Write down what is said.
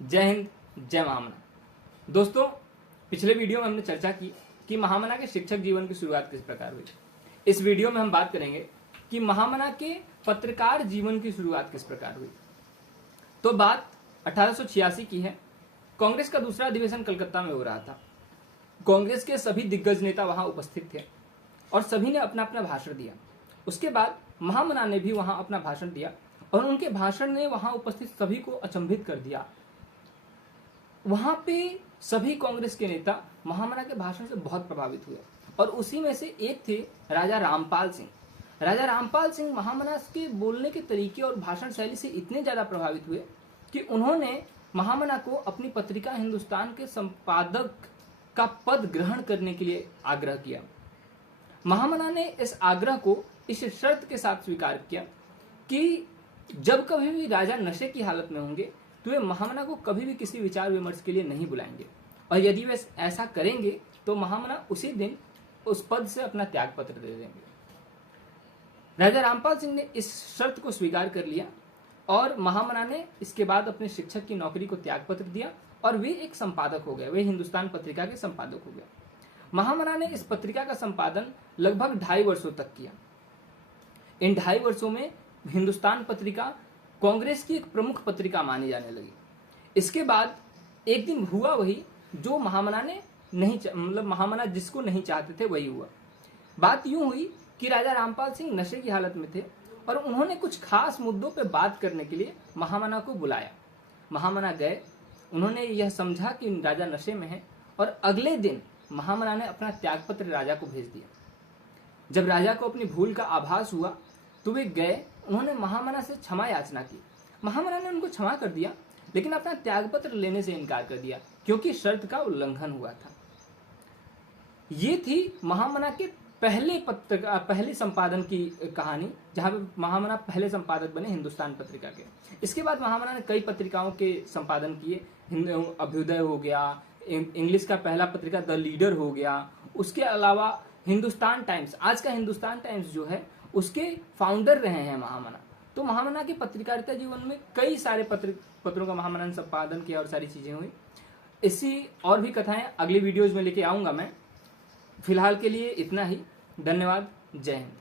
जय हिंद, जय महामना। दोस्तों, पिछले वीडियो में हमने चर्चा की कि महामना के शिक्षक जीवन की शुरुआत किस प्रकार हुई। इस वीडियो में हम बात करेंगे कि महामना के पत्रकार जीवन की शुरुआत किस प्रकार हुई। तो बात 1886 की है। कांग्रेस का दूसरा अधिवेशन कलकत्ता में हो रहा था। कांग्रेस के सभी दिग्गज नेता वहां उपस्थित थे और सभी ने अपना अपना भाषण दिया। उसके बाद महामना ने भी वहां अपना भाषण दिया और उनके भाषण ने वहां उपस्थित सभी को अचंभित कर दिया। वहां पे सभी कांग्रेस के नेता महामना के भाषण से बहुत प्रभावित हुए और उसी में से एक थे राजा रामपाल सिंह। राजा रामपाल सिंह महामना के बोलने के तरीके और भाषण शैली से इतने ज्यादा प्रभावित हुए कि उन्होंने महामना को अपनी पत्रिका हिंदुस्तान के संपादक का पद ग्रहण करने के लिए आग्रह किया। महामना ने इस आग्रह को इस शर्त के साथ स्वीकार किया कि जब कभी भी राजा नशे की हालत में होंगे तो वे महामना को कभी भी किसी विचार विमर्श के लिए नहीं बुलाएंगे और यदि वे ऐसा करेंगे तो महामना उसी दिन उस पद से अपना त्याग पत्र दे देंगे। राजा रामपाल सिंह ने इस शर्त को स्वीकार कर लिया और महामना ने इसके बाद अपने शिक्षक की नौकरी को त्याग पत्र दिया और वे एक संपादक हो गए। वे हिंदुस्तान पत्रिका के संपादक हो गए। महामना ने इस पत्रिका का संपादन लगभग 2.5 वर्षों तक किया। इन 2.5 वर्षों में हिंदुस्तान पत्रिका कांग्रेस की एक प्रमुख पत्रिका मानी जाने लगी। इसके बाद एक दिन हुआ वही जो महामना ने महामना जिसको नहीं चाहते थे वही हुआ। बात यूं हुई कि राजा रामपाल सिंह नशे की हालत में थे और उन्होंने कुछ खास मुद्दों पर बात करने के लिए महामना को बुलाया। महामना गए। उन्होंने यह समझा कि राजा नशे में है और अगले दिन महामना ने अपना त्यागपत्र राजा को भेज दिया। जब राजा को अपनी भूल का आभास हुआ तो वे गए। उन्होंने महामना से क्षमा याचना की। महामना ने उनको क्षमा कर दिया लेकिन अपना त्यागपत्र लेने से इनकार कर दिया क्योंकि शर्त का उल्लंघन हुआ था। ये थी महामना के पहले संपादन की कहानी, जहां पे महामना पहले संपादक बने हिंदुस्तान पत्रिका के। इसके बाद महामना ने कई पत्रिकाओं के संपादन किए। अभ्युदय हो गया, इंग्लिश का पहला पत्रिका द लीडर हो गया। उसके अलावा हिंदुस्तान टाइम्स, आज का हिंदुस्तान टाइम्स जो है उसके फाउंडर रहे हैं महामना। तो महामना के पत्रकारिता जीवन में कई सारे पत्रों का महामना ने संपादन किया और सारी चीजें हुई। इसी और भी कथाएं अगली वीडियोज में लेके आऊंगा मैं। फिलहाल के लिए इतना ही। धन्यवाद। जय हिंद।